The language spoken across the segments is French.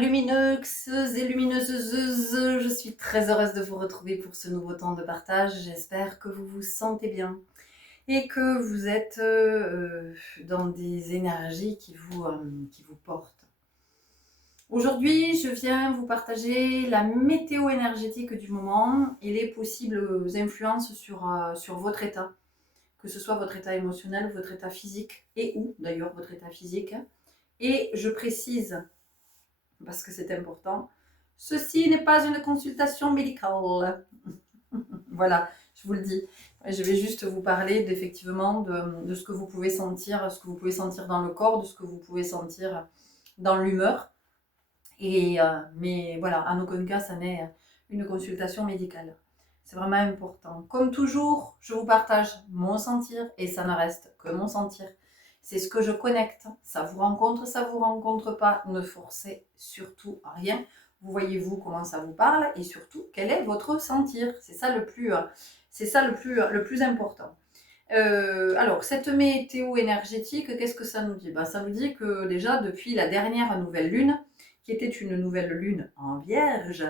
lumineux et lumineuses, je suis très heureuse de vous retrouver pour ce nouveau temps de partage. J'espère que vous vous sentez bien et que vous êtes dans des énergies qui vous portent. Aujourd'hui, je viens vous partager la météo énergétique du moment et les possibles influences sur votre état, que ce soit votre état émotionnel, votre état physique et ou d'ailleurs votre état physique. Et je précise, parce que c'est important, ceci n'est pas une consultation médicale. Voilà, je vous le dis. Je vais juste vous parler effectivement de ce que vous pouvez sentir, ce que vous pouvez sentir dans le corps, de ce que vous pouvez sentir dans l'humeur. Mais voilà, en aucun cas, ça n'est une consultation médicale. C'est vraiment important. Comme toujours, je vous partage mon sentir et ça ne reste que mon sentir. C'est ce que je connecte. Ça vous rencontre pas. Ne forcez surtout à rien. Vous voyez-vous comment ça vous parle et surtout, quel est votre sentir. C'est ça le plus important. Alors, cette météo énergétique, qu'est-ce que ça nous dit? Ça nous dit que déjà, depuis la dernière nouvelle lune, qui était une nouvelle lune en Vierge,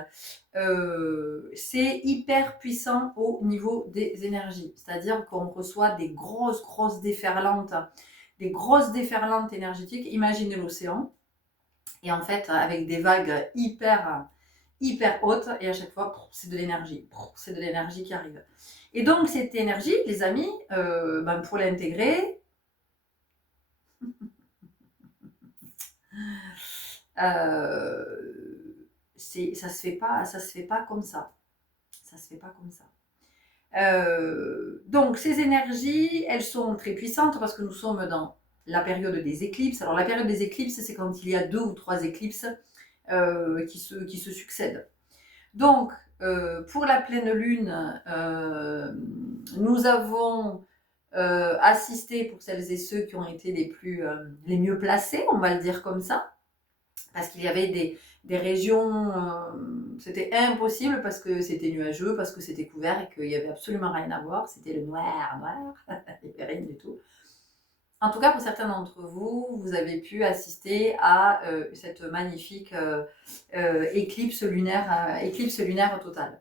c'est hyper puissant au niveau des énergies. C'est-à-dire qu'on reçoit des grosses déferlantes énergétiques. Imaginez l'océan, et en fait, avec des vagues hyper hautes, et à chaque fois, c'est de l'énergie qui arrive. Et donc, cette énergie, les amis, pour l'intégrer, ça se fait pas comme ça. Donc, ces énergies, elles sont très puissantes parce que nous sommes dans la période des éclipses. Alors, la période des éclipses, c'est quand il y a 2 ou 3 éclipses qui se succèdent. Donc, pour la pleine lune, nous avons assisté, pour celles et ceux qui ont été les mieux placés, on va le dire comme ça, parce qu'il y avait des régions, c'était impossible parce que c'était nuageux, parce que c'était couvert et qu'il n'y avait absolument rien à voir, c'était le noir, il n'y avait rien du tout. En tout cas, pour certains d'entre vous, vous avez pu assister à cette magnifique éclipse lunaire totale.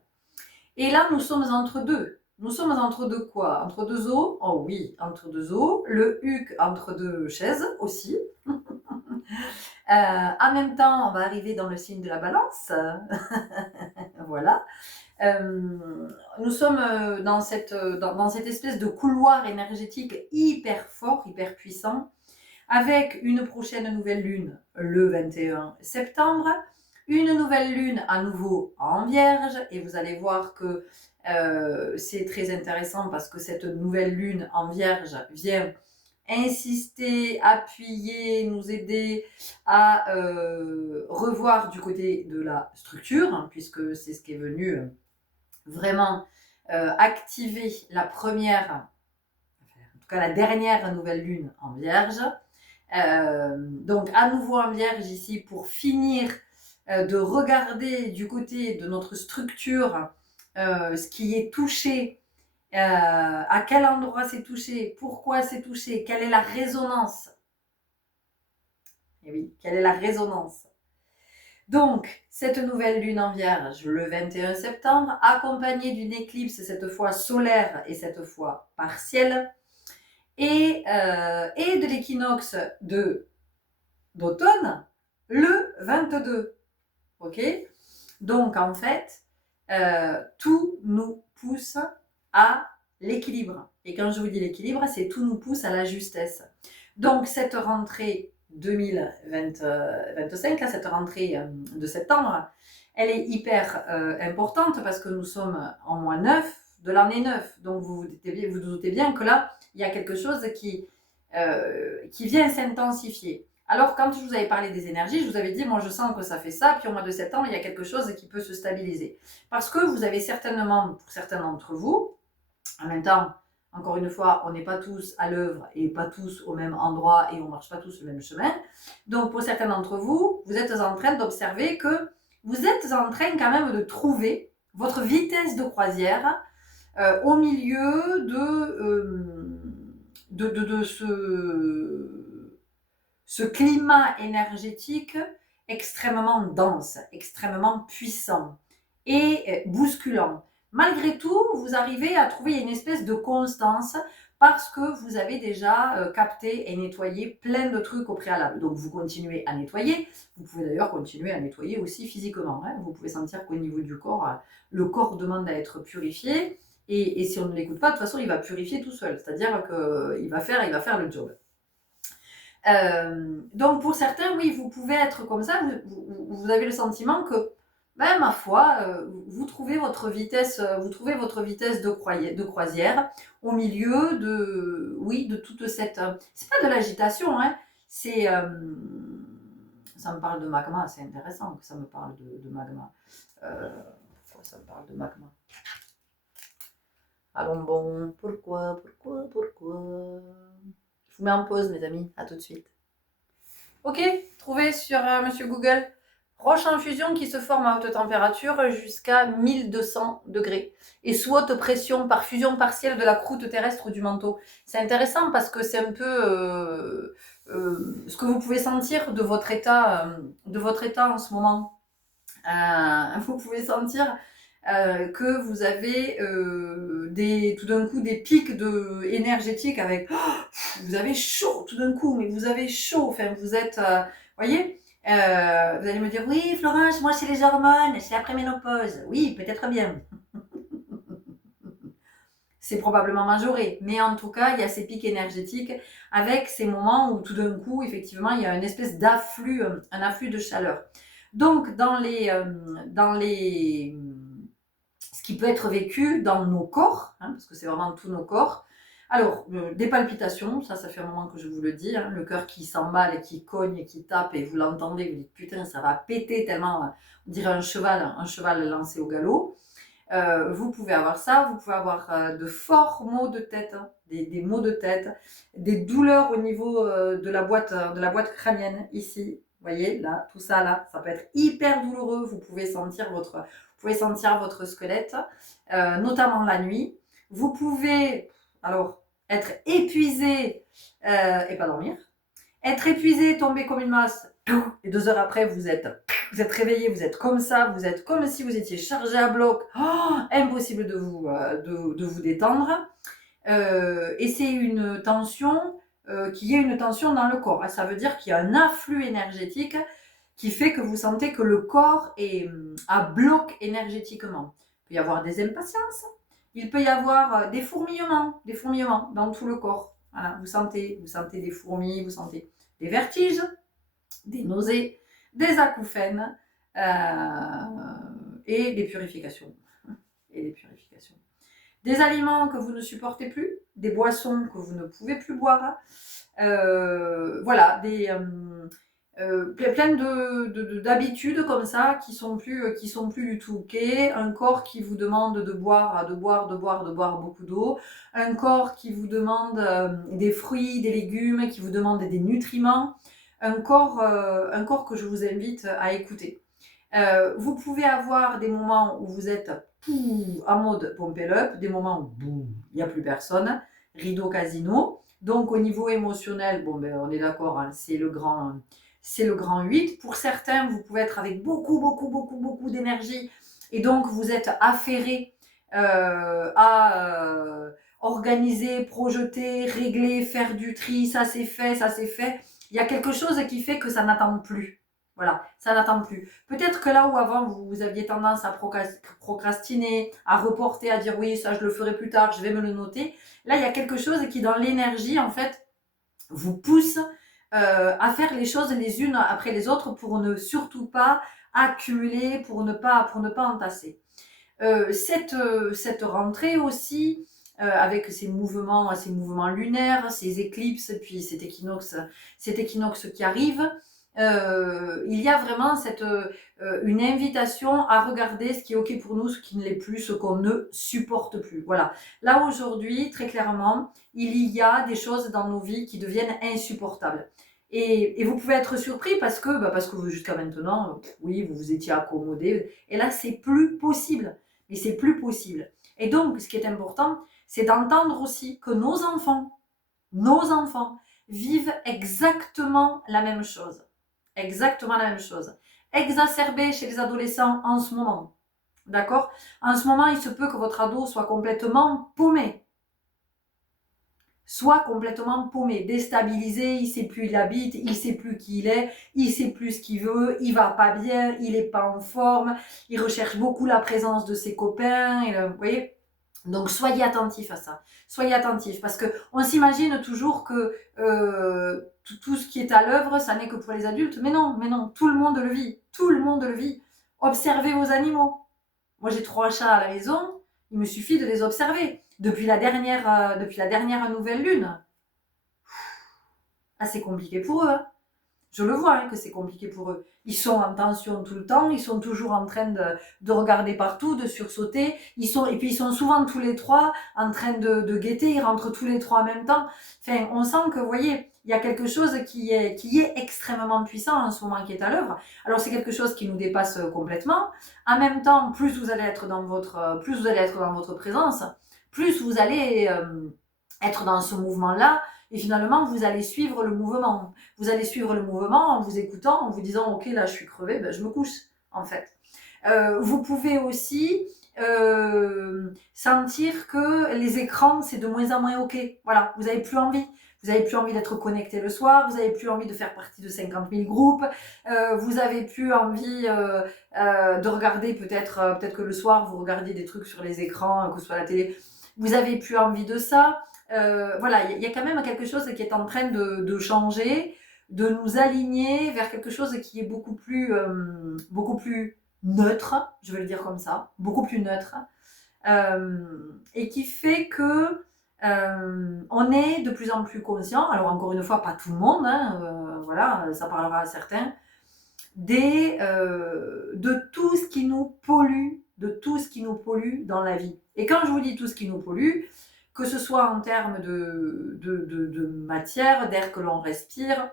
Et là, nous sommes entre deux. Nous sommes entre deux quoi? Entre deux eaux? Oh oui, entre deux eaux. Le huc entre deux chaises aussi. En même temps, on va arriver dans le signe de la balance. Voilà. Nous sommes dans cette espèce de couloir énergétique hyper fort, hyper puissant, avec une prochaine nouvelle lune le 21 septembre, une nouvelle lune à nouveau en Vierge, et vous allez voir que c'est très intéressant parce que cette nouvelle lune en Vierge vient insister, appuyer, nous aider à revoir du côté de la structure, hein, puisque c'est ce qui est venu vraiment activer la première, en tout cas la dernière nouvelle lune en Vierge. Donc à nouveau en Vierge ici pour finir de regarder du côté de notre structure ce qui est touché, à quel endroit c'est touché, pourquoi c'est touché, quelle est la résonance. Et oui, quelle est la résonance. Donc, cette nouvelle lune en Vierge, le 21 septembre, accompagnée d'une éclipse, cette fois solaire et cette fois partielle, et de l'équinoxe d'automne, le 22. Ok? Donc, en fait, tout nous pousse à l'équilibre. Et quand je vous dis l'équilibre, c'est tout nous pousse à la justesse. Donc, cette rentrée 2025, là, cette rentrée de septembre, elle est hyper importante parce que nous sommes en mois 9 de l'année 9. Donc, vous doutez bien que là, il y a quelque chose qui vient s'intensifier. Alors, quand je vous avais parlé des énergies, je vous avais dit, moi, je sens que ça fait ça, puis au mois de septembre, il y a quelque chose qui peut se stabiliser. Parce que vous avez certainement, pour certains d'entre vous, en même temps, encore une fois, on n'est pas tous à l'œuvre et pas tous au même endroit et on ne marche pas tous le même chemin. Donc, pour certains d'entre vous, vous êtes en train d'observer que vous êtes en train quand même de trouver votre vitesse de croisière au milieu de ce climat énergétique extrêmement dense, extrêmement puissant et bousculant. Malgré tout, vous arrivez à trouver une espèce de constance parce que vous avez déjà capté et nettoyé plein de trucs au préalable. Donc vous continuez à nettoyer. Vous pouvez d'ailleurs continuer à nettoyer aussi physiquement. Hein. Vous pouvez sentir qu'au niveau du corps, le corps demande à être purifié. Et si on ne l'écoute pas, de toute façon, il va purifier tout seul. C'est-à-dire qu'il va faire le job. Donc pour certains, oui, vous pouvez être comme ça. Vous avez le sentiment que, ben, ma foi, vous trouvez votre vitesse de croisière au milieu de, oui, de toute cette. C'est pas de l'agitation, hein. C'est, ça me parle de magma. C'est intéressant que ça me parle de magma. Pourquoi ça me parle de magma? Allons bon, pourquoi? Je vous mets en pause, mes amis. À tout de suite. Ok, trouvé sur Monsieur Google. Roche en fusion qui se forme à haute température jusqu'à 1200 degrés et sous haute pression par fusion partielle de la croûte terrestre ou du manteau. C'est intéressant parce que c'est un peu ce que vous pouvez sentir de votre état en ce moment. Vous pouvez sentir que vous avez tout d'un coup des pics énergétiques avec vous avez chaud tout d'un coup, mais vous avez chaud, enfin vous êtes, voyez, vous allez me dire oui Florence, moi c'est les hormones, c'est après ménopause. Oui, peut-être bien. C'est probablement majoré, mais en tout cas il y a ces pics énergétiques avec ces moments où tout d'un coup effectivement il y a une espèce d'afflux, un afflux de chaleur. Donc dans ce qui peut être vécu dans nos corps, hein, parce que c'est vraiment tous nos corps. Alors, des palpitations, ça fait un moment que je vous le dis, hein, le cœur qui s'emballe et qui cogne et qui tape, et vous l'entendez, vous dites putain, ça va péter tellement, on dirait un cheval lancé au galop. Vous pouvez avoir ça, vous pouvez avoir de forts maux de tête, hein, des maux de tête, des douleurs au niveau de la boîte crânienne, ici, vous voyez, là, tout ça, là, ça peut être hyper douloureux, vous pouvez sentir votre squelette, notamment la nuit. Vous pouvez, alors, être épuisé et pas dormir. Être épuisé, tomber comme une masse, et 2 heures après, vous êtes réveillé, vous êtes comme ça, vous êtes comme si vous étiez chargé à bloc. Oh, impossible de vous détendre. Et c'est une tension, qu'il y ait une tension dans le corps. Ça veut dire qu'il y a un afflux énergétique qui fait que vous sentez que le corps est à bloc énergétiquement. Il peut y avoir des impatiences, il peut y avoir des fourmillements dans tout le corps. Voilà, vous sentez des fourmis, vous sentez des vertiges, des nausées, des acouphènes et des purifications. Des aliments que vous ne supportez plus, des boissons que vous ne pouvez plus boire. Voilà, plein d'habitudes comme ça qui sont plus du tout ok. Un corps qui vous demande de boire beaucoup d'eau. Un corps qui vous demande des fruits, des légumes, qui vous demande des nutriments. Un corps que je vous invite à écouter. Vous pouvez avoir des moments où vous êtes en mode pompe up, des moments où il n'y a plus personne, rideau casino. Donc au niveau émotionnel, bon ben on est d'accord, hein, c'est le grand 8. Pour certains, vous pouvez être avec beaucoup d'énergie et donc vous êtes affairé à organiser, projeter, régler, faire du tri, ça c'est fait. Il y a quelque chose qui fait que ça n'attend plus. Voilà, ça n'attend plus. Peut-être que là où avant vous aviez tendance à procrastiner, à reporter, à dire oui, ça je le ferai plus tard, je vais me le noter. Là, il y a quelque chose qui dans l'énergie, en fait, vous pousse à faire les choses les unes après les autres pour ne surtout pas accumuler, pour ne pas entasser. Cette rentrée aussi, avec ces mouvements lunaires, ces éclipses, puis cet équinoxe qui arrive, il y a vraiment une invitation à regarder ce qui est ok pour nous, ce qui ne l'est plus, ce qu'on ne supporte plus. Voilà. Là aujourd'hui, très clairement, il y a des choses dans nos vies qui deviennent insupportables. Et vous pouvez être surpris parce que vous, jusqu'à maintenant, oui, vous vous étiez accommodé. Et là, c'est plus possible. Mais c'est plus possible. Et donc, ce qui est important, c'est d'entendre aussi que nos enfants vivent exactement la même chose. Exactement la même chose. Exacerbé chez les adolescents en ce moment. D'accord? En ce moment, il se peut que votre ado soit complètement paumé. Soit complètement paumé, déstabilisé, il sait plus où il habite, il sait plus qui il est, il sait plus ce qu'il veut, il va pas bien, il est pas en forme, il recherche beaucoup la présence de ses copains, vous voyez? Donc soyez attentifs à ça. Soyez attentifs parce que on s'imagine toujours que tout ce qui est à l'œuvre, ça n'est que pour les adultes. Mais non, tout le monde le vit. Tout le monde le vit. Observez vos animaux. Moi, j'ai 3 chats à la maison. Il me suffit de les observer. Depuis la dernière nouvelle lune, ah, c'est compliqué pour eux. Hein. Je le vois que c'est compliqué pour eux. Ils sont en tension tout le temps, ils sont toujours en train de regarder partout, de sursauter. Et puis ils sont souvent tous les trois en train de guetter, ils rentrent tous les trois en même temps. Enfin, on sent que, vous voyez, il y a quelque chose qui est extrêmement puissant en ce moment qui est à l'œuvre. Alors c'est quelque chose qui nous dépasse complètement. En même temps, plus vous allez être dans votre présence, plus vous allez être dans ce mouvement-là. Et finalement, vous allez suivre le mouvement. Vous allez suivre le mouvement en vous écoutant, en vous disant « Ok, là, je suis crevée, ben, je me couche, en fait. » Vous pouvez aussi sentir que les écrans, c'est de moins en moins OK. Voilà, vous n'avez plus envie. Vous n'avez plus envie d'être connecté le soir, vous n'avez plus envie de faire partie de 50 000 groupes, vous n'avez plus envie de regarder peut-être que le soir, vous regardiez des trucs sur les écrans, que ce soit la télé. Vous n'avez plus envie de ça. Voilà, il y a quand même quelque chose qui est en train de changer, de nous aligner vers quelque chose qui est beaucoup plus neutre, je vais le dire comme ça, beaucoup plus neutre, et qui fait que on est de plus en plus conscient, alors encore une fois, pas tout le monde, hein, voilà, ça parlera à certains, de tout ce qui nous pollue, dans la vie. Et quand je vous dis tout ce qui nous pollue, que ce soit en termes de matière, d'air que l'on respire,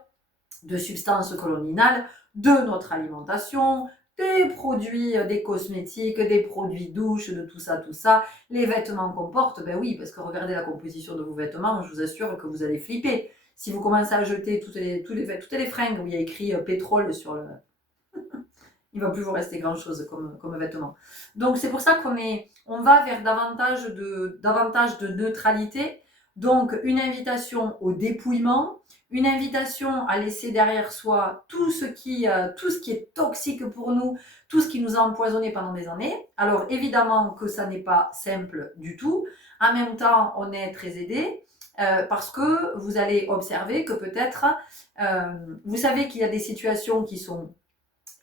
de substances que l'on inhale, de notre alimentation, des produits, des cosmétiques, des produits douches, de tout ça, les vêtements qu'on porte, ben oui, parce que regardez la composition de vos vêtements, je vous assure que vous allez flipper. Si vous commencez à jeter toutes les fringues où il y a écrit pétrole sur le... il ne va plus vous rester grand-chose comme vêtements. Donc c'est pour ça on va vers davantage de neutralité. Donc une invitation au dépouillement, une invitation à laisser derrière soi tout ce qui est toxique pour nous, tout ce qui nous a empoisonné pendant des années. Alors évidemment que ça n'est pas simple du tout. En même temps, on est très aidé. Parce que vous allez observer que peut-être, vous savez qu'il y a des situations qui sont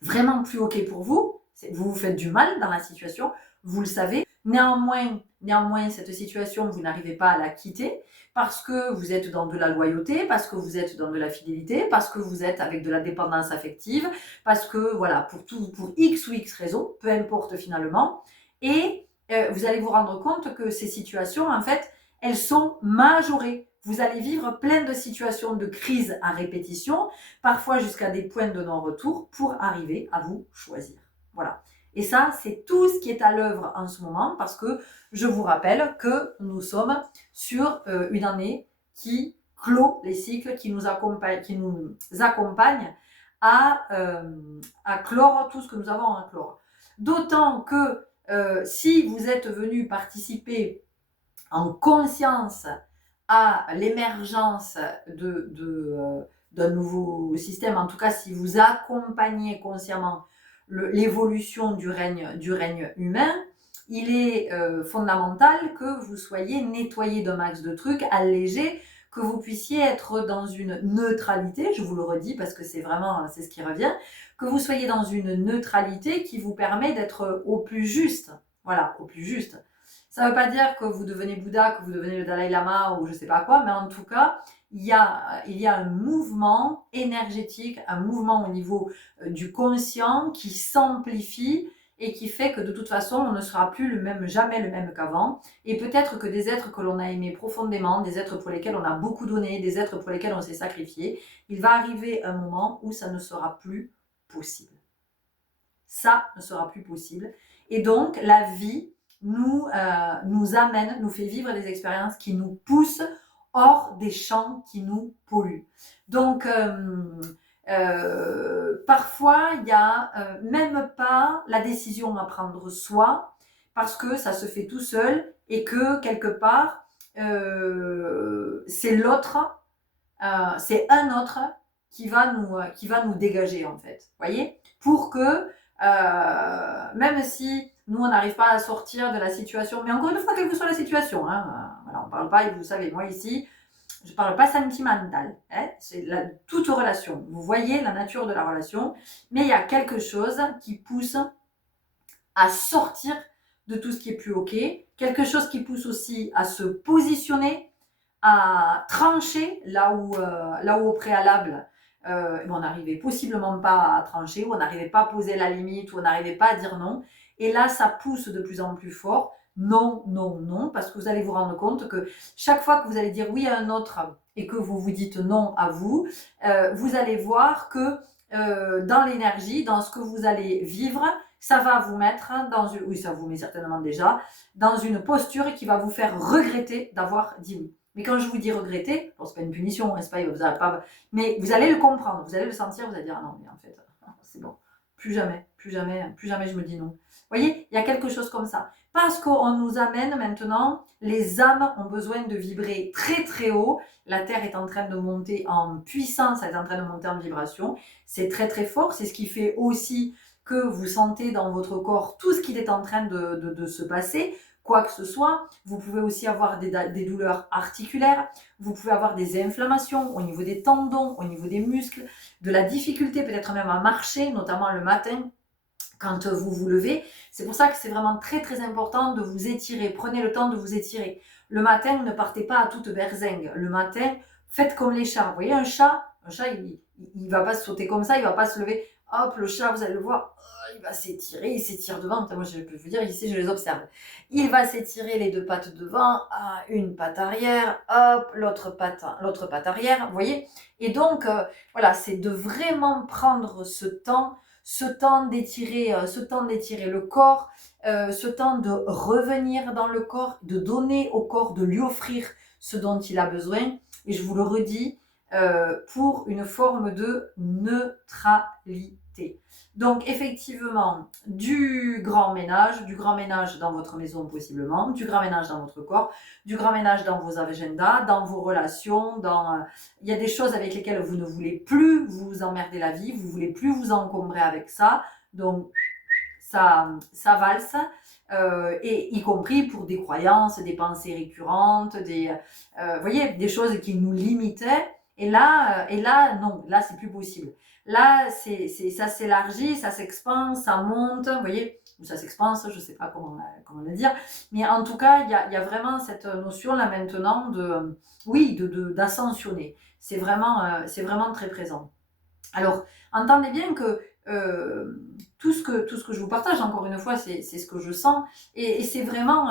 vraiment plus OK pour vous, vous vous faites du mal dans la situation, vous le savez. Néanmoins, cette situation, vous n'arrivez pas à la quitter parce que vous êtes dans de la loyauté, parce que vous êtes dans de la fidélité, parce que vous êtes avec de la dépendance affective, parce que, voilà, pour X ou X raisons, peu importe finalement. Et vous allez vous rendre compte que ces situations, en fait, elles sont majorées. Vous allez vivre plein de situations de crise à répétition, parfois jusqu'à des points de non-retour pour arriver à vous choisir. Voilà. Et ça, c'est tout ce qui est à l'œuvre en ce moment parce que je vous rappelle que nous sommes sur une année qui clôt les cycles, qui nous accompagne à clore tout ce que nous avons à clore. D'autant que si vous êtes venu participer en conscience à l'émergence d'un nouveau système, en tout cas si vous accompagnez consciemment l'évolution du règne humain, il est fondamental que vous soyez nettoyé d'un max de trucs, allégé, que vous puissiez être dans une neutralité, je vous le redis parce que c'est ce qui revient, que vous soyez dans une neutralité qui vous permet d'être au plus juste. Voilà, au plus juste. Ça ne veut pas dire que vous devenez Bouddha, que vous devenez le Dalai Lama ou je ne sais pas quoi, mais en tout cas, il y a un mouvement énergétique, un mouvement au niveau du conscient qui s'amplifie et qui fait que de toute façon, on ne sera plus jamais le même qu'avant. Et peut-être que des êtres que l'on a aimés profondément, des êtres pour lesquels on a beaucoup donné, des êtres pour lesquels on s'est sacrifié, il va arriver un moment où ça ne sera plus possible. Ça ne sera plus possible. Et donc, la vie nous amène, nous fait vivre des expériences qui nous poussent hors des champs qui nous polluent. Donc, Parfois, il n'y a même pas la décision à prendre soi, parce que ça se fait tout seul et que quelque part, c'est l'autre, c'est un autre qui va nous dégager en fait. Vous voyez? Pour que, même si nous on n'arrive pas à sortir de la situation, mais encore une fois, quelle que soit la situation, hein, voilà, on ne parle pas, et vous savez, moi ici, je ne parle pas sentimental, hein, c'est toute relation. Vous voyez la nature de la relation, mais il y a quelque chose qui pousse à sortir de tout ce qui est plus OK, quelque chose qui pousse aussi à se positionner, à trancher là où au préalable, on n'arrivait possiblement pas à trancher, ou on n'arrivait pas à poser la limite, ou on n'arrivait pas à dire non. Et là, ça pousse de plus en plus fort. Non, non, non, parce que vous allez vous rendre compte que chaque fois que vous allez dire oui à un autre et que vous vous dites non à vous, vous allez voir que dans l'énergie, dans ce que vous allez vivre, ça va vous mettre dans une, oui, ça vous met certainement déjà, dans une posture qui va vous faire regretter d'avoir dit oui. Mais quand je vous dis regretter, bon, c'est pas une punition, hein, c'est pas, vous allez pas, mais vous allez le comprendre, vous allez le sentir, vous allez dire ah non, mais en fait, c'est bon, plus jamais, plus jamais, plus jamais je me dis non. Vous voyez, il y a quelque chose comme ça. Parce qu'on nous amène maintenant, les âmes ont besoin de vibrer très très haut. La Terre est en train de monter en puissance, elle est en train de monter en vibration. C'est très très fort, c'est ce qui fait aussi que vous sentez dans votre corps tout ce qui est en train de se passer, quoi que ce soit. Vous pouvez aussi avoir des douleurs articulaires, vous pouvez avoir des inflammations au niveau des tendons, au niveau des muscles, de la difficulté peut-être même à marcher, notamment le matin quand vous vous levez. C'est pour ça que c'est vraiment très très important de vous étirer. Prenez le temps de vous étirer. Le matin, ne partez pas à toute berzingue. Le matin, faites comme les chats. Vous voyez un chat, il va pas se sauter comme ça, il va pas se lever. Hop, le chat, vous allez le voir, il va s'étirer, il s'étire devant. Moi, je peux vous dire, ici, je les observe. Il va s'étirer les deux pattes devant, une patte arrière, hop, l'autre patte arrière, vous voyez. Et donc, voilà, c'est de vraiment prendre ce temps d'étirer le corps, ce temps de revenir dans le corps, de donner au corps, de lui offrir ce dont il a besoin. Et je vous le redis, pour une forme de neutralité. Donc effectivement, du grand ménage dans votre maison possiblement, du grand ménage dans votre corps, du grand ménage dans vos agendas, dans vos relations, il y a des choses avec lesquelles vous ne voulez plus vous emmerder la vie, vous ne voulez plus vous encombrer avec ça, donc ça valse, et y compris pour des croyances, des pensées récurrentes, vous voyez, des choses qui nous limitaient. Et là, non, là, c'est plus possible. Là, ça s'élargit, ça s'expand, ça monte, vous voyez, ou ça s'expanse, je ne sais pas comment le dire, mais en tout cas, il y a vraiment cette notion là maintenant d'ascensionner. C'est vraiment très présent. Alors, entendez bien que tout ce que je vous partage, encore une fois, c'est ce que je sens, et c'est vraiment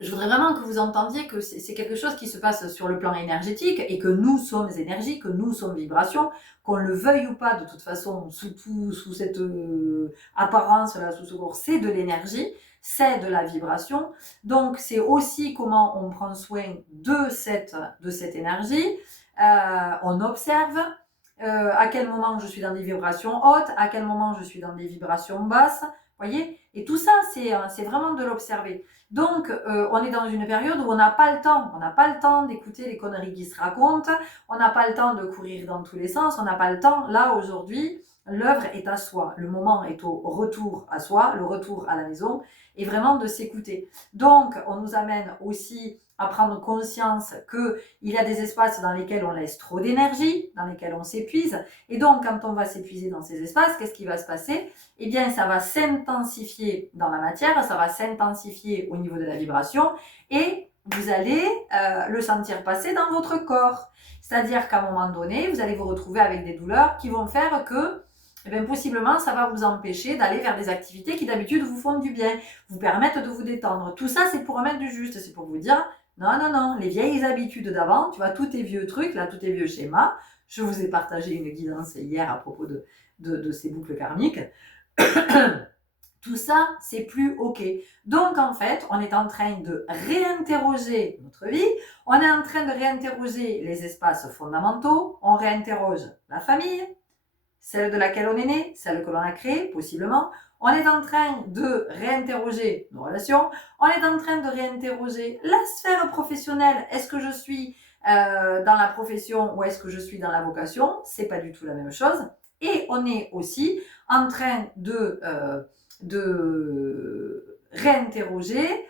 je voudrais vraiment que vous entendiez que c'est quelque chose qui se passe sur le plan énergétique, et que nous sommes énergie, que nous sommes vibration, qu'on le veuille ou pas. De toute façon, sous cette apparence là, sous ce corps, c'est de l'énergie, c'est de la vibration. Donc c'est aussi comment on prend soin de cette énergie. On observe à quel moment je suis dans des vibrations hautes, à quel moment je suis dans des vibrations basses, voyez. Et tout ça, c'est vraiment de l'observer. Donc, on est dans une période où on n'a pas le temps. On n'a pas le temps d'écouter les conneries qui se racontent. On n'a pas le temps de courir dans tous les sens. On n'a pas le temps. Là, aujourd'hui, l'œuvre est à soi. Le moment est au retour à soi, le retour à la maison, et vraiment de s'écouter. Donc, on nous amène aussi à prendre conscience qu'il y a des espaces dans lesquels on laisse trop d'énergie, dans lesquels on s'épuise. Et donc, quand on va s'épuiser dans ces espaces, qu'est-ce qui va se passer? Eh bien, ça va s'intensifier dans la matière, ça va s'intensifier au niveau de la vibration, et vous allez le sentir passer dans votre corps. C'est-à-dire qu'à un moment donné, vous allez vous retrouver avec des douleurs qui vont faire que, eh bien, possiblement, ça va vous empêcher d'aller vers des activités qui d'habitude vous font du bien, vous permettent de vous détendre. Tout ça, c'est pour remettre du juste, c'est pour vous dire, non, les vieilles habitudes d'avant, tu vois, tous tes vieux trucs, là, tous tes vieux schémas. Je vous ai partagé une guidance hier à propos de ces boucles karmiques. Tout ça, c'est plus OK. Donc, en fait, on est en train de réinterroger notre vie, on est en train de réinterroger les espaces fondamentaux, on réinterroge la famille, celle de laquelle on est né, celle que l'on a créée, possiblement. On est en train de réinterroger nos relations, on est en train de réinterroger la sphère professionnelle. Est-ce que je suis dans la profession ou est-ce que je suis dans la vocation? C'est pas du tout la même chose. Et on est aussi en train de réinterroger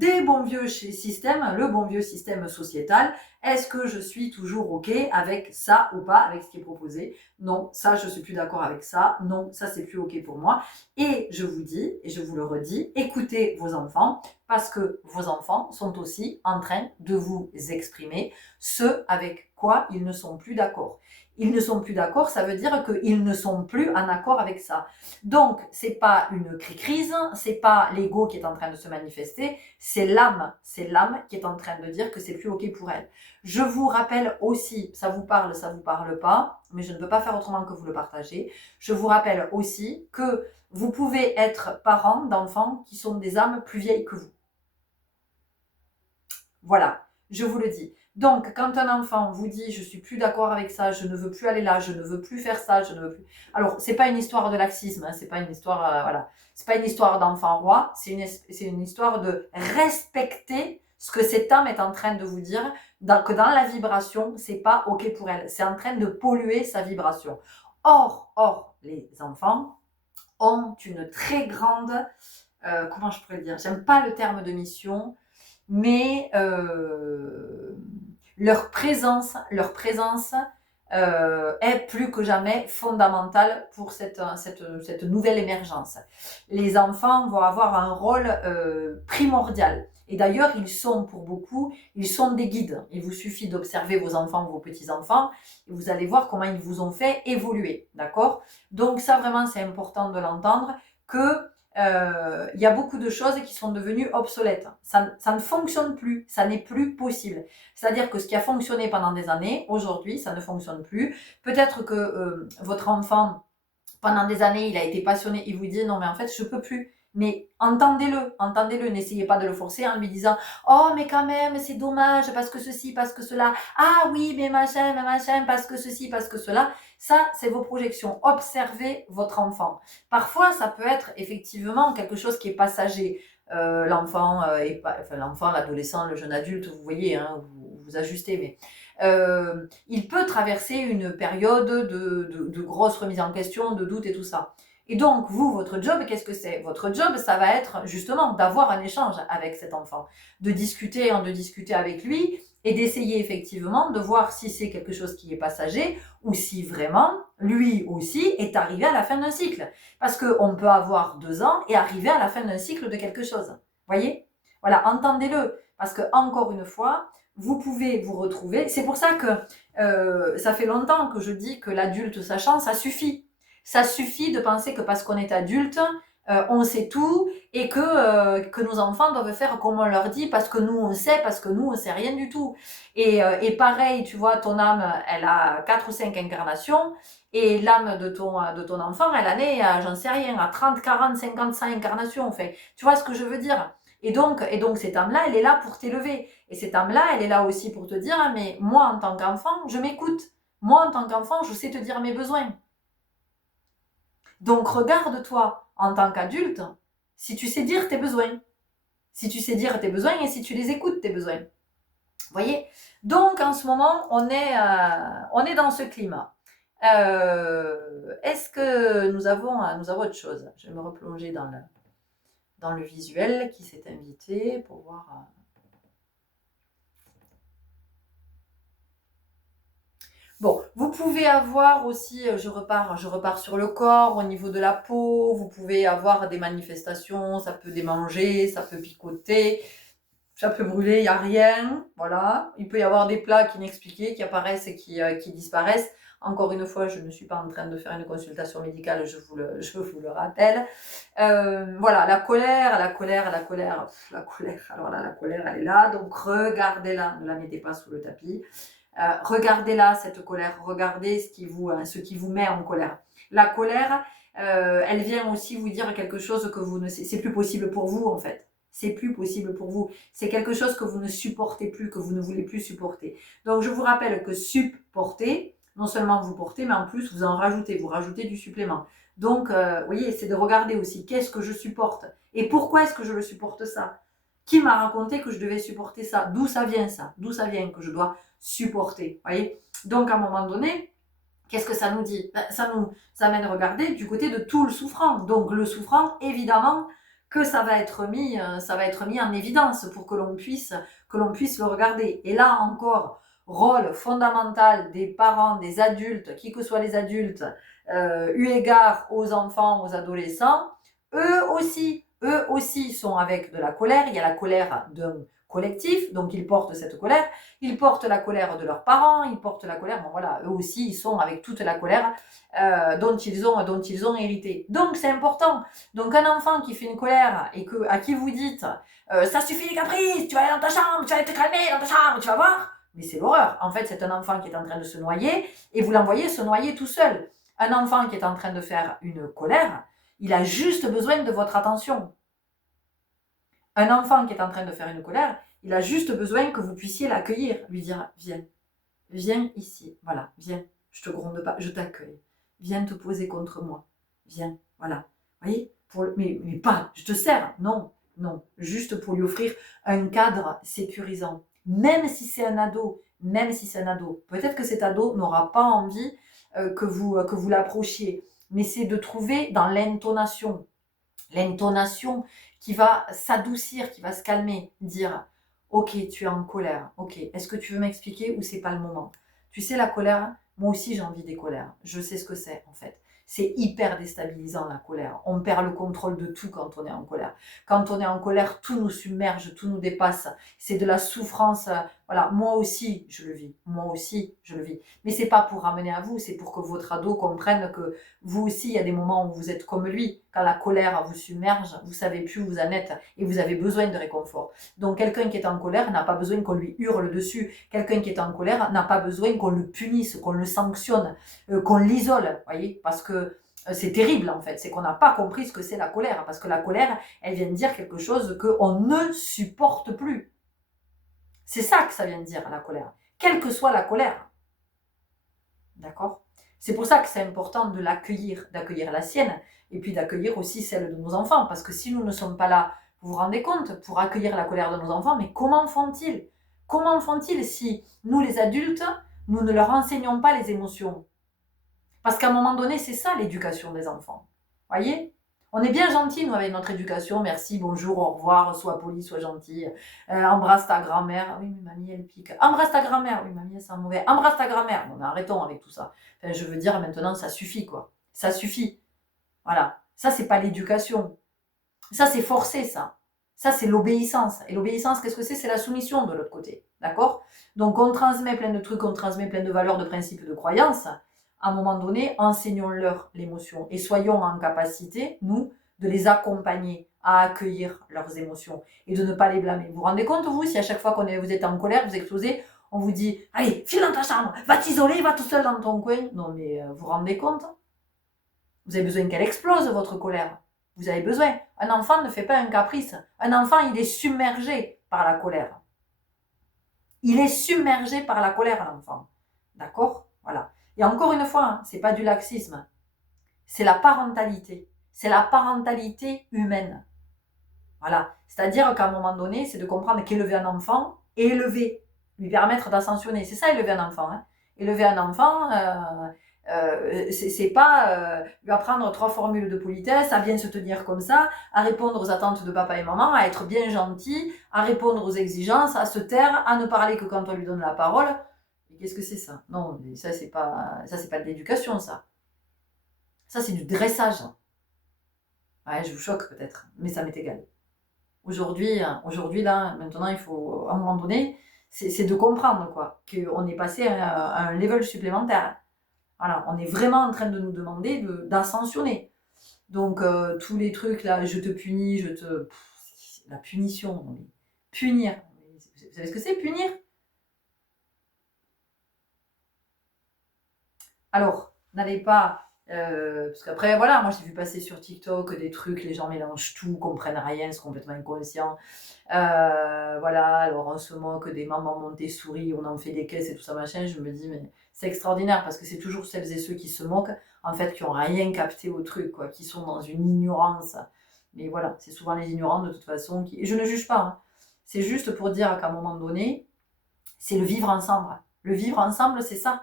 des bons vieux systèmes, le bon vieux système sociétal. Est-ce que je suis toujours OK avec ça ou pas, avec ce qui est proposé? Non, ça, je suis plus d'accord avec ça. Non, ça, c'est plus OK pour moi. Et je vous dis, et je vous le redis, écoutez vos enfants, parce que vos enfants sont aussi en train de vous exprimer ce avec quoi ils ne sont plus d'accord. Ils ne sont plus d'accord, ça veut dire qu'ils ne sont plus en accord avec ça. Donc, c'est pas une crise, c'est pas l'ego qui est en train de se manifester, c'est l'âme qui est en train de dire que c'est plus OK pour elle. Je vous rappelle aussi, ça vous parle pas, mais je ne peux pas faire autrement que vous le partager. Je vous rappelle aussi que vous pouvez être parent d'enfants qui sont des âmes plus vieilles que vous. Voilà, je vous le dis. Donc, quand un enfant vous dit « je suis plus d'accord avec ça, je ne veux plus aller là, je ne veux plus faire ça, je ne veux plus… » Alors, c'est pas une histoire de laxisme, hein, c'est pas une histoire, voilà. C'est pas une histoire d'enfant roi, c'est une histoire de respecter ce que cette âme est en train de vous dire, que dans la vibration, c'est pas OK pour elle. C'est en train de polluer sa vibration. Or, les enfants ont une très grande, comment je pourrais le dire? J'aime pas le terme de mission, mais leur présence est plus que jamais fondamentale pour cette nouvelle émergence. Les enfants vont avoir un rôle primordial. Et d'ailleurs, ils sont pour beaucoup, ils sont des guides. Il vous suffit d'observer vos enfants ou vos petits-enfants et vous allez voir comment ils vous ont fait évoluer. D'accord? Donc ça, vraiment, c'est important de l'entendre que il y a beaucoup de choses qui sont devenues obsolètes. Ça ne fonctionne plus, ça n'est plus possible. C'est-à-dire que ce qui a fonctionné pendant des années, aujourd'hui, ça ne fonctionne plus. Peut-être que votre enfant, pendant des années, il a été passionné, il vous dit non mais en fait je peux plus. Mais entendez-le, n'essayez pas de le forcer en lui disant oh mais quand même c'est dommage parce que ceci, parce que cela, ah oui mais machin, parce que ceci, parce que cela. Ça c'est vos projections. Observez votre enfant. Parfois ça peut être effectivement quelque chose qui est passager. L'enfant, l'enfant, l'adolescent, le jeune adulte, vous voyez, hein, vous ajustez, mais il peut traverser une période de grosse remise en question, de doute et tout ça. Et donc, vous, votre job, qu'est-ce que c'est? Votre job, ça va être justement d'avoir un échange avec cet enfant, de discuter avec lui et d'essayer effectivement de voir si c'est quelque chose qui est passager ou si vraiment, lui aussi, est arrivé à la fin d'un cycle. Parce qu'on peut avoir 2 ans et arriver à la fin d'un cycle de quelque chose. Voyez? Voilà, entendez-le. Parce que, encore une fois, vous pouvez vous retrouver. C'est pour ça que ça fait longtemps que je dis que l'adulte sachant, ça suffit. Ça suffit de penser que parce qu'on est adulte, on sait tout et que nos enfants doivent faire comme on leur dit parce que nous on sait, parce que nous on sait rien du tout. Et pareil, tu vois, ton âme, elle a 4 ou 5 incarnations et l'âme de ton enfant, elle en est, j'en sais rien, à 30, 40, 50, 100 incarnations. En fait. Tu vois ce que je veux dire? Et donc cette âme-là, elle est là pour t'élever. Et cette âme-là, elle est là aussi pour te dire, ah, mais moi, en tant qu'enfant, je m'écoute. Moi, en tant qu'enfant, je sais te dire mes besoins. Donc, regarde-toi en tant qu'adulte, si tu sais dire tes besoins. Si tu sais dire tes besoins et si tu les écoutes, tes besoins. Vous voyez? Donc, en ce moment, on est dans ce climat. Est-ce que nous avons autre chose? Je vais me replonger dans le visuel qui s'est invité pour voir. Bon, vous pouvez avoir aussi, je repars sur le corps, au niveau de la peau, vous pouvez avoir des manifestations, ça peut démanger, ça peut picoter, ça peut brûler, il n'y a rien, voilà. Il peut y avoir des plats inexpliqués qui apparaissent et qui disparaissent. Encore une fois, je ne suis pas en train de faire une consultation médicale, je vous le rappelle. Voilà, la colère, alors là, la colère, elle est là, donc regardez-la, ne la mettez pas sous le tapis. Regardez-la, cette colère, regardez ce qui vous met en colère. La colère, elle vient aussi vous dire quelque chose que vous ne... C'est plus possible pour vous, en fait. C'est plus possible pour vous. C'est quelque chose que vous ne supportez plus, que vous ne voulez plus supporter. Donc, je vous rappelle que supporter, non seulement vous portez, mais en plus, vous en rajoutez. Vous rajoutez du supplément. Donc, vous voyez, c'est de regarder aussi qu'est-ce que je supporte et pourquoi est-ce que je le supporte ça. Qui m'a raconté que je devais supporter ça? D'où ça vient ça? D'où ça vient que je dois supporter? Voyez. Donc, à un moment donné, qu'est-ce que ça nous dit? Ça nous amène à regarder du côté de tout le souffrant. Donc, le souffrant, évidemment, que ça va être mis en évidence pour que l'on puisse le regarder. Et là encore, rôle fondamental des parents, des adultes, qui que soient les adultes, eu égard aux enfants, aux adolescents, eux aussi sont avec de la colère. Il y a la colère d'un collectif, donc ils portent cette colère. Ils portent la colère de leurs parents, ils portent la colère, bon voilà, eux aussi ils sont avec toute la colère dont ils ont hérité. Donc c'est important. Donc un enfant qui fait une colère et à qui vous dites ça suffit les caprices, tu vas aller dans ta chambre, tu vas aller te calmer dans ta chambre, tu vas voir. Mais c'est l'horreur. En fait, c'est un enfant qui est en train de se noyer et vous l'envoyez se noyer tout seul. Un enfant qui est en train de faire une colère, il a juste besoin de votre attention. Un enfant qui est en train de faire une colère, il a juste besoin que vous puissiez l'accueillir, lui dire viens, viens ici, voilà, viens, je te gronde pas, je t'accueille, viens te poser contre moi, viens, voilà, vous voyez, mais pas, je te sers, non, non, juste pour lui offrir un cadre sécurisant, même si c'est un ado, peut-être que cet ado n'aura pas envie que vous l'approchiez, mais c'est de trouver dans l'intonation qui va s'adoucir, qui va se calmer, dire ok, tu es en colère, ok, est-ce que tu veux m'expliquer ou c'est pas le moment? Tu sais, la colère, moi aussi j'ai envie des colères, je sais ce que c'est en fait. C'est hyper déstabilisant la colère. On perd le contrôle de tout quand on est en colère. Quand on est en colère, tout nous submerge, tout nous dépasse. C'est de la souffrance. Voilà, moi aussi je le vis. Moi aussi je le vis. Mais c'est pas pour ramener à vous, c'est pour que votre ado comprenne que vous aussi, il y a des moments où vous êtes comme lui. Quand la colère vous submerge, vous savez plus où vous en êtes et vous avez besoin de réconfort. Donc quelqu'un qui est en colère n'a pas besoin qu'on lui hurle dessus. Quelqu'un qui est en colère n'a pas besoin qu'on le punisse, qu'on le sanctionne, qu'on l'isole, voyez, parce que c'est terrible en fait, c'est qu'on n'a pas compris ce que c'est la colère, parce que la colère, elle vient dire quelque chose qu'on ne supporte plus. C'est ça que ça vient dire, la colère, quelle que soit la colère. D'accord? C'est pour ça que c'est important de l'accueillir, d'accueillir la sienne, et puis d'accueillir aussi celle de nos enfants, parce que si nous ne sommes pas là, vous vous rendez compte, pour accueillir la colère de nos enfants, mais comment font-ils? Comment font-ils si nous, les adultes, nous ne leur enseignons pas les émotions? Parce qu'à un moment donné, c'est ça l'éducation des enfants. Voyez? On est bien gentil, nous, avec notre éducation. Merci, bonjour, au revoir, sois poli, sois gentil. Embrasse ta grand-mère. Oui, mais mamie, elle pique. Embrasse ta grand-mère. Oui, mamie, elle sent mauvais. Embrasse ta grand-mère. Bon, mais arrêtons avec tout ça. Enfin, je veux dire, maintenant, ça suffit, quoi. Ça suffit. Voilà. Ça, c'est pas l'éducation. Ça, c'est forcé, ça. Ça, c'est l'obéissance. Et l'obéissance, qu'est-ce que c'est? C'est la soumission de l'autre côté. D'accord? Donc, on transmet plein de trucs, on transmet plein de valeurs, de principes, de croyances. À un moment donné, enseignons-leur l'émotion et soyons en capacité, nous, de les accompagner à accueillir leurs émotions et de ne pas les blâmer. Vous vous rendez compte, vous, si à chaque fois vous êtes en colère, vous explosez, on vous dit « Allez, file dans ta chambre, va t'isoler, va tout seul dans ton coin. » Non, mais vous vous rendez compte? Vous avez besoin qu'elle explose, votre colère. Vous avez besoin. Un enfant ne fait pas un caprice. Un enfant, il est submergé par la colère. Il est submergé par la colère, l'enfant. D'accord? Voilà. Et encore une fois, hein, c'est pas du laxisme. C'est la parentalité. C'est la parentalité humaine. Voilà. C'est-à-dire qu'à un moment donné, c'est de comprendre qu'élever un enfant, élever, lui permettre d'ascensionner. C'est ça, élever un enfant. Hein. Élever un enfant, c'est pas lui apprendre 3 formules de politesse, à bien se tenir comme ça, à répondre aux attentes de papa et maman, à être bien gentil, à répondre aux exigences, à se taire, à ne parler que quand on lui donne la parole. Mais qu'est-ce que c'est ça? Non, mais ça c'est pas de l'éducation, ça. Ça c'est du dressage. Ouais, je vous choque peut-être, mais ça m'est égal. Aujourd'hui, là, maintenant, il faut, à un moment donné, c'est de comprendre quoi, qu'on est passé à un level supplémentaire. Voilà, on est vraiment en train de nous demander d'ascensionner. Donc, tous les trucs là, je te punis, la punition, non, mais punir. Vous savez ce que c'est, punir? Alors, n'allez pas Parce qu'après, voilà, moi j'ai vu passer sur TikTok des trucs, les gens mélangent tout, comprennent rien, c'est complètement inconscient. Voilà, alors on se moque des mamans Montessori, on en fait des caisses et tout ça machin, je me dis mais c'est extraordinaire parce que c'est toujours celles et ceux qui se moquent, en fait, qui ont rien capté au truc, quoi, qui sont dans une ignorance. Mais voilà, c'est souvent les ignorants de toute façon qui... Et je ne juge pas, hein. C'est juste pour dire qu'à un moment donné, c'est le vivre ensemble. Le vivre ensemble, c'est ça.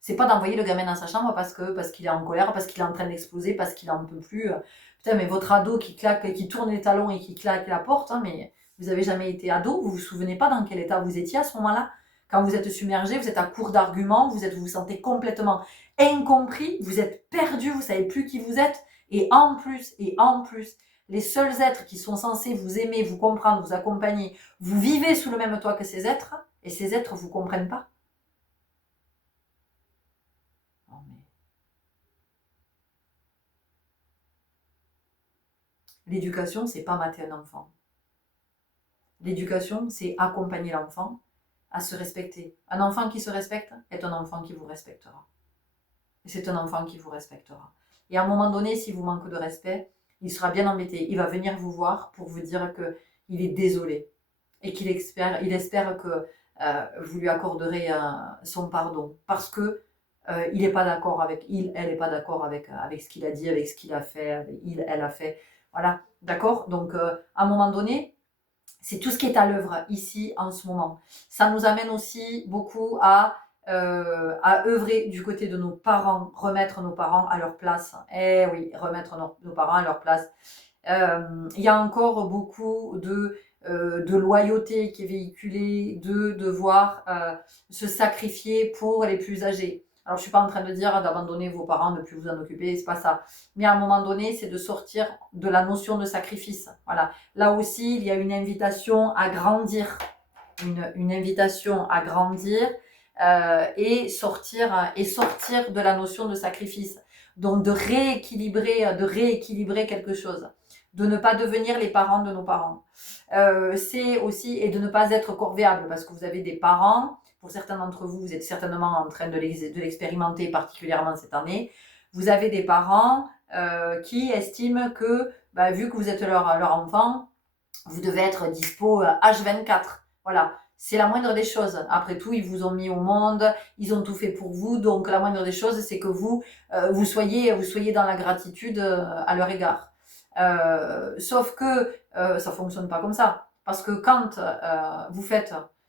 C'est pas d'envoyer le gamin dans sa chambre parce qu'il est en colère, parce qu'il est en train d'exploser, parce qu'il en peut plus. Putain, mais votre ado qui claque, qui tourne les talons et qui claque la porte, hein, mais vous avez jamais été ado, vous vous souvenez pas dans quel état vous étiez à ce moment-là? Quand vous êtes submergé, vous êtes à court d'arguments, vous vous sentez complètement incompris, vous êtes perdu, vous savez plus qui vous êtes. Et en plus, les seuls êtres qui sont censés vous aimer, vous comprendre, vous accompagner, vous vivez sous le même toit que ces êtres, et ces êtres vous comprennent pas. Non, mais... L'éducation, c'est pas mater un enfant. L'éducation, c'est accompagner l'enfant à se respecter. Un enfant qui se respecte est un enfant qui vous respectera. Et c'est un enfant qui vous respectera. Et à un moment donné, si vous manquez de respect, il sera bien embêté. Il va venir vous voir pour vous dire qu'il est désolé et il espère que vous lui accorderez son pardon. Parce que il n'est pas d'accord elle n'est pas d'accord avec ce qu'il a dit, avec ce qu'il a fait, elle a fait. Voilà, d'accord. Donc, à un moment donné, c'est tout ce qui est à l'œuvre ici en ce moment. Ça nous amène aussi beaucoup à œuvrer du côté de nos parents, remettre nos parents à leur place. Eh oui, remettre nos parents à leur place. Il y a encore beaucoup de loyauté qui est véhiculée, de devoir se sacrifier pour les plus âgés. Alors, je suis pas en train de dire d'abandonner vos parents, de ne plus vous en occuper, c'est pas ça. Mais à un moment donné, c'est de sortir de la notion de sacrifice. Voilà. Là aussi, il y a une invitation à grandir. Une invitation à grandir et sortir de la notion de sacrifice. Donc, de rééquilibrer quelque chose. De ne pas devenir les parents de nos parents. C'est aussi, et de ne pas être corvéable, parce que vous avez des parents, pour certains d'entre vous, vous êtes certainement en train de l'expérimenter, particulièrement cette année, vous avez des parents qui estiment que, vu que vous êtes leur enfant, vous devez être dispo H24. Voilà, c'est la moindre des choses. Après tout, ils vous ont mis au monde, ils ont tout fait pour vous, donc la moindre des choses, c'est que vous soyez dans la gratitude à leur égard. Sauf que ça fonctionne pas comme ça. Parce que quand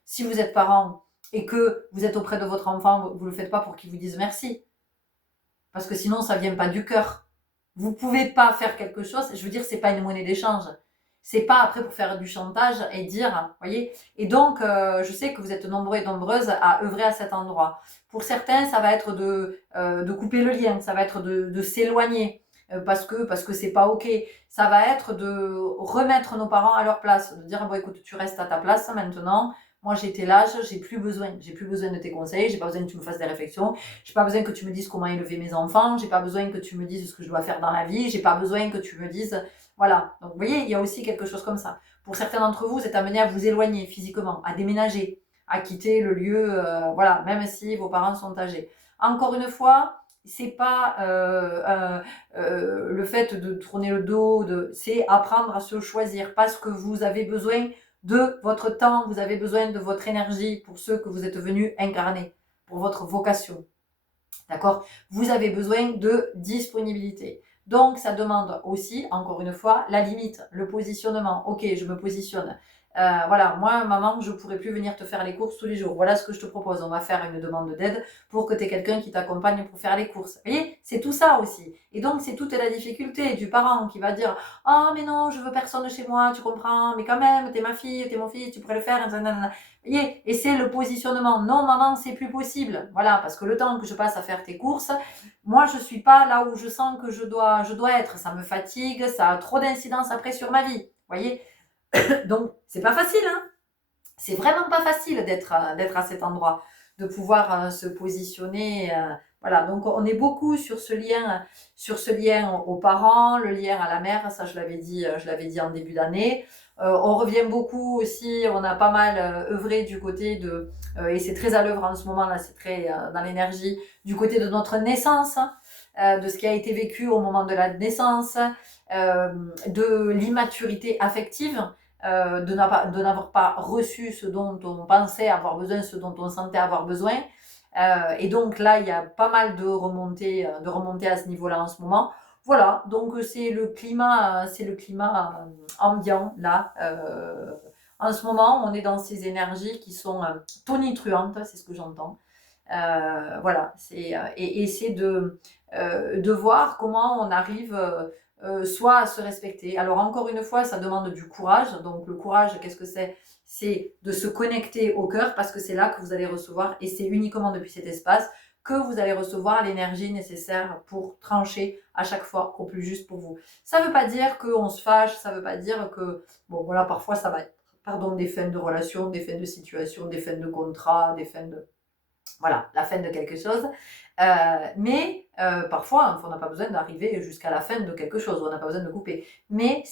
si vous êtes parent et que vous êtes auprès de votre enfant, vous le faites pas pour qu'il vous dise merci. Parce que sinon, ça vient pas du cœur. Vous pouvez pas faire quelque chose, je veux dire, c'est pas une monnaie d'échange. C'est pas après pour faire du chantage et dire, voyez. Et donc, je sais que vous êtes nombreux et nombreuses à œuvrer à cet endroit. Pour certains, ça va être de couper le lien, ça va être de s'éloigner. Parce que c'est pas ok. Ça va être de remettre nos parents à leur place, de dire bon écoute tu restes à ta place maintenant. Moi j'ai tes l'âge, j'ai plus besoin de tes conseils, j'ai pas besoin que tu me fasses des réflexions, j'ai pas besoin que tu me dises comment élever mes enfants, j'ai pas besoin que tu me dises ce que je dois faire dans la vie, j'ai pas besoin que tu me dises voilà. Donc vous voyez il y a aussi quelque chose comme ça. Pour certains d'entre vous, vous êtes amenés à vous éloigner physiquement, à déménager, à quitter le lieu, voilà, même si vos parents sont âgés. Encore une fois, c'est pas le fait de tourner le dos, c'est apprendre à se choisir parce que vous avez besoin de votre temps, vous avez besoin de votre énergie pour ce que vous êtes venu incarner, pour votre vocation. D'accord? Vous avez besoin de disponibilité. Donc, ça demande aussi, encore une fois, la limite, le positionnement. Ok, je me positionne. Voilà, moi, maman, je ne pourrais plus venir te faire les courses tous les jours. Voilà ce que je te propose. On va faire une demande d'aide pour que tu aies quelqu'un qui t'accompagne pour faire les courses. Vous voyez, c'est tout ça aussi. Et donc, c'est toute la difficulté du parent qui va dire « Ah, mais non, je veux personne chez moi, tu comprends, mais quand même, t'es ma fille, t'es mon fils, tu pourrais le faire. » Et c'est le positionnement. Non, maman, c'est plus possible. Voilà, parce que le temps que je passe à faire tes courses, moi, je suis pas là où je sens que je dois être. Ça me fatigue, ça a trop d'incidence après sur ma vie. Vous voyez? Donc, c'est pas facile, hein. C'est vraiment pas facile d'être à cet endroit, de pouvoir se positionner. Voilà, donc on est beaucoup sur ce lien aux parents, le lien à la mère, ça je l'avais dit en début d'année. On revient beaucoup aussi, on a pas mal œuvré du côté et c'est très à l'œuvre en ce moment là, c'est très dans l'énergie, du côté de notre naissance. de ce qui a été vécu au moment de la naissance, de l'immaturité affective, de n'avoir pas reçu ce dont on pensait avoir besoin, ce dont on sentait avoir besoin. Et donc là, il y a pas mal de remontées à ce niveau-là en ce moment. Voilà, donc c'est le climat ambiant là. En ce moment, on est dans ces énergies qui sont tonitruantes, c'est ce que j'entends. Voilà, et c'est de voir comment on arrive soit à se respecter. Alors encore une fois, ça demande du courage. Donc le courage, qu'est-ce que c'est? C'est de se connecter au cœur parce que c'est là que vous allez recevoir, et c'est uniquement depuis cet espace que vous allez recevoir l'énergie nécessaire pour trancher à chaque fois au plus juste pour vous. Ça ne veut pas dire qu'on se fâche, ça ne veut pas dire que, bon voilà, parfois ça va être, pardon, des fins de relation, des fins de situation, des fins de contrat, des fins de voilà, la fin de quelque chose. Mais parfois, on n'a pas besoin d'arriver jusqu'à la fin de quelque chose, on n'a pas besoin de couper. Mais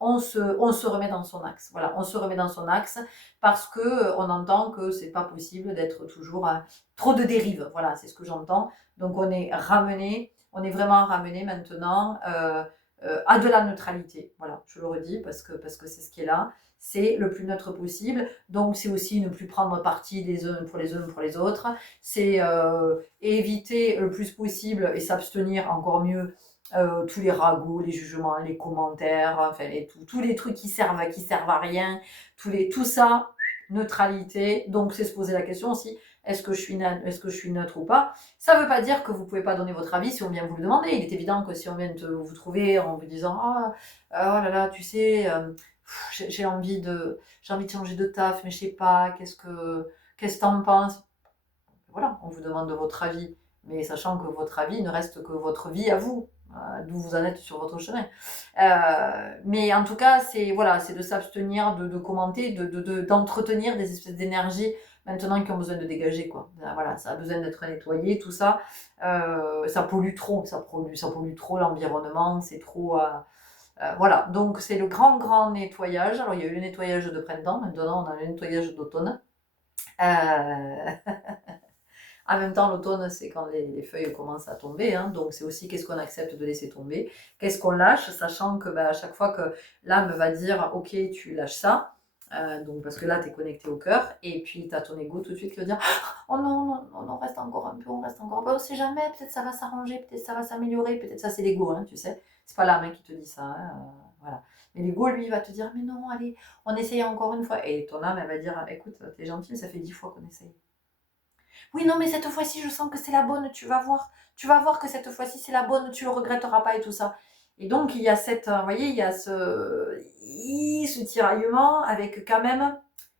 on se remet dans son axe. Voilà, on se remet dans son axe parce que on entend que c'est pas possible d'être toujours trop de dérive. Voilà, c'est ce que j'entends. Donc on est vraiment ramené maintenant à de la neutralité. Voilà, je le redis parce que c'est ce qui est là. C'est le plus neutre possible. Donc c'est aussi ne plus prendre parti les uns pour les autres. C'est éviter le plus possible et s'abstenir encore mieux tous les ragots, les jugements, les commentaires, enfin tous les trucs qui servent à rien, tout ça, neutralité. Donc c'est se poser la question aussi, est-ce que je suis neutre ou pas? Ça ne veut pas dire que vous ne pouvez pas donner votre avis si on vient vous le demander. Il est évident que si on vient vous trouver en vous disant oh là là, tu sais, j'ai envie de changer de taf, mais je sais pas, qu'est-ce que t'en penses? Voilà, on vous demande votre avis, mais sachant que votre avis ne reste que votre vie à vous, d'où vous en êtes sur votre chemin. Mais en tout cas, c'est voilà, c'est de s'abstenir de commenter, d'entretenir des espèces d'énergie maintenant qui ont besoin de dégager, quoi. Voilà, ça a besoin d'être nettoyé, tout ça. Ça pollue trop, ça pollue trop l'environnement, c'est trop. Voilà, donc c'est le grand nettoyage. Alors il y a eu le nettoyage de printemps, maintenant on a le nettoyage d'automne. Euh, En même temps, l'automne, c'est quand les feuilles commencent à tomber. Hein, donc, c'est aussi qu'est-ce qu'on accepte de laisser tomber, qu'est-ce qu'on lâche, sachant que à chaque fois que l'âme va dire ok, tu lâches ça, donc parce que là, tu es connecté au cœur, et puis tu as ton ego tout de suite qui va dire oh non, non, non, on reste encore un peu, on reste encore un peu, on sait jamais, peut-être ça va s'arranger, peut-être ça va s'améliorer, peut-être ça, c'est l'ego, hein, tu sais. C'est pas l'âme qui te dit ça. Hein, voilà. Mais l'ego, lui, va te dire mais non, allez, on essaye encore une fois. Et ton âme, elle va dire écoute, t'es gentil, mais ça fait 10 fois qu'on essaye. Oui, non, mais cette fois-ci, je sens que c'est la bonne, tu vas voir. Tu vas voir que cette fois-ci, c'est la bonne, tu le regretteras pas et tout ça. Et donc, il y a vous voyez, il y a ce tiraillement avec quand même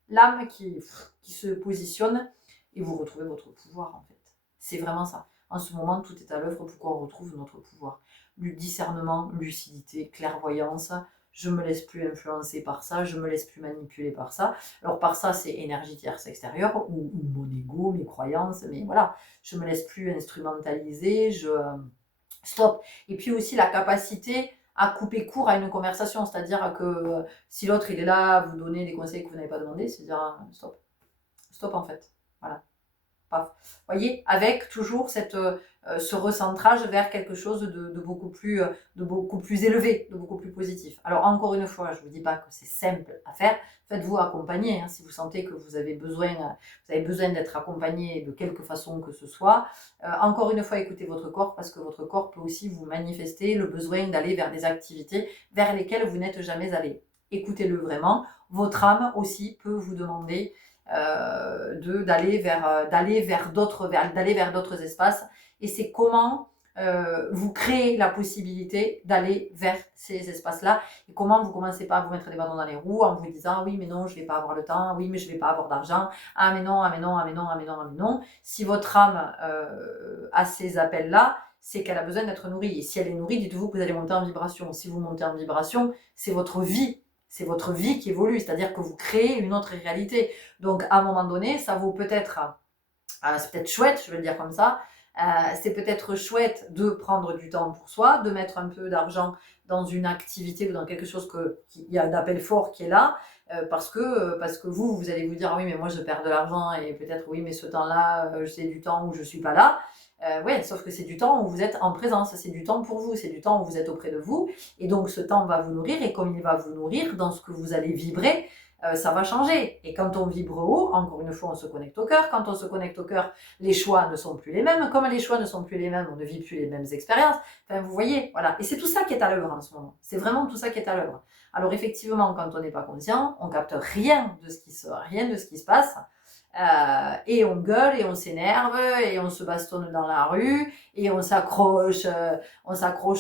l'âme qui se positionne et vous retrouvez votre pouvoir, en fait. C'est vraiment ça. En ce moment, tout est à l'œuvre pour qu'on retrouve notre pouvoir. Le discernement, lucidité, clairvoyance. Je me laisse plus influencer par ça, je me laisse plus manipuler par ça. Alors par ça, c'est énergie tierce extérieure ou mon ego, mes croyances, mais voilà, je me laisse plus instrumentaliser, stop. Et puis aussi la capacité à couper court à une conversation, c'est-à-dire que si l'autre il est là à vous donner des conseils que vous n'avez pas demandé, c'est dire stop, stop en fait, voilà. Paf. Vous voyez, avec toujours ce recentrage vers quelque chose de beaucoup plus élevé, de beaucoup plus positif. Alors encore une fois, je ne vous dis pas que c'est simple à faire, faites-vous accompagner. Hein, si vous sentez que vous avez besoin d'être accompagné de quelque façon que ce soit. Encore une fois, écoutez votre corps parce que votre corps peut aussi vous manifester le besoin d'aller vers des activités vers lesquelles vous n'êtes jamais allé. Écoutez-le vraiment. Votre âme aussi peut vous demander d'aller vers d'autres espaces, et c'est comment vous créez la possibilité d'aller vers ces espaces-là, et comment vous commencez pas à vous mettre des bâtons dans les roues en vous disant oui mais non je vais pas avoir le temps, oui mais je vais pas avoir d'argent, ah mais non, ah mais non, ah mais non, ah mais non, ah mais non. Si votre âme a ces appels-là, c'est qu'elle a besoin d'être nourrie, et si elle est nourrie, dites-vous que vous allez monter en vibration. Si vous montez en vibration, c'est votre vie qui évolue, c'est-à-dire que vous créez une autre réalité. Donc à un moment donné, ça vaut peut-être, c'est peut-être chouette, je vais le dire comme ça, c'est peut-être chouette de prendre du temps pour soi, de mettre un peu d'argent dans une activité ou dans quelque chose qu'il y a d'appel fort qui est là, parce que vous allez vous dire oui mais moi je perds de l'argent et peut-être oui mais ce temps-là, c'est du temps où je suis pas là. Ouais, sauf que c'est du temps où vous êtes en présence, c'est du temps pour vous, c'est du temps où vous êtes auprès de vous. Et donc, ce temps va vous nourrir. Et comme il va vous nourrir, dans ce que vous allez vibrer, ça va changer. Et quand on vibre haut, encore une fois, on se connecte au cœur. Quand on se connecte au cœur, les choix ne sont plus les mêmes. Comme les choix ne sont plus les mêmes, on ne vit plus les mêmes expériences. Enfin, vous voyez, voilà. Et c'est tout ça qui est à l'œuvre en ce moment. C'est vraiment tout ça qui est à l'œuvre. Alors, effectivement, quand on n'est pas conscient, on capte rien de ce qui se passe. Et on gueule et on s'énerve et on se bastonne dans la rue et on s'accroche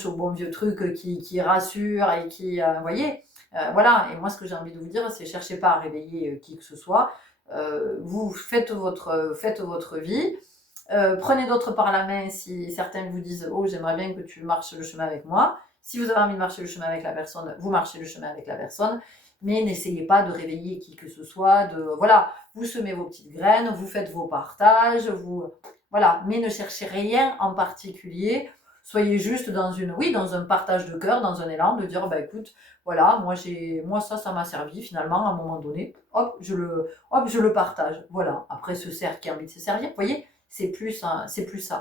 au bon vieux truc qui rassure et qui, vous voyez, voilà. Et moi, ce que j'ai envie de vous dire, c'est cherchez pas à réveiller qui que ce soit. Vous faites votre vie. Prenez d'autres par la main si certains vous disent oh j'aimerais bien que tu marches le chemin avec moi. Si vous avez envie de marcher le chemin avec la personne, vous marchez le chemin avec la personne. Mais n'essayez pas de réveiller qui que ce soit. Voilà, vous semez vos petites graines, vous faites vos partages, voilà. Mais ne cherchez rien en particulier. Soyez juste dans un partage de cœur, dans un élan de dire bah écoute, voilà, moi ça m'a servi finalement à un moment donné. Hop, je le partage. Voilà. Après se sert qui a envie de se servir, vous voyez. C'est plus ça,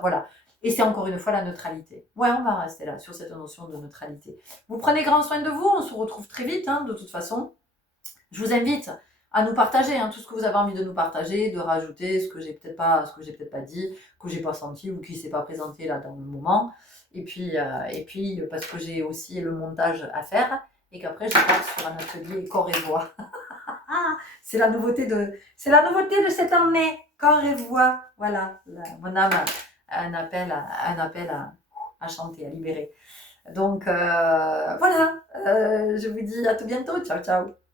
voilà. Et c'est encore une fois la neutralité. Ouais, on va rester là, sur cette notion de neutralité. Vous prenez grand soin de vous, on se retrouve très vite, de toute façon. Je vous invite à nous partager tout ce que vous avez envie de nous partager, de rajouter ce que j'ai peut-être pas dit, que j'ai pas senti ou qui s'est pas présenté là dans le moment. Et puis parce que j'ai aussi le montage à faire et qu'après je passe sur un atelier corps et voix. C'est la nouveauté de cette année, corps et voix. Voilà, mon âme a un appel à chanter, à libérer. Donc voilà, je vous dis à tout bientôt. Ciao, ciao.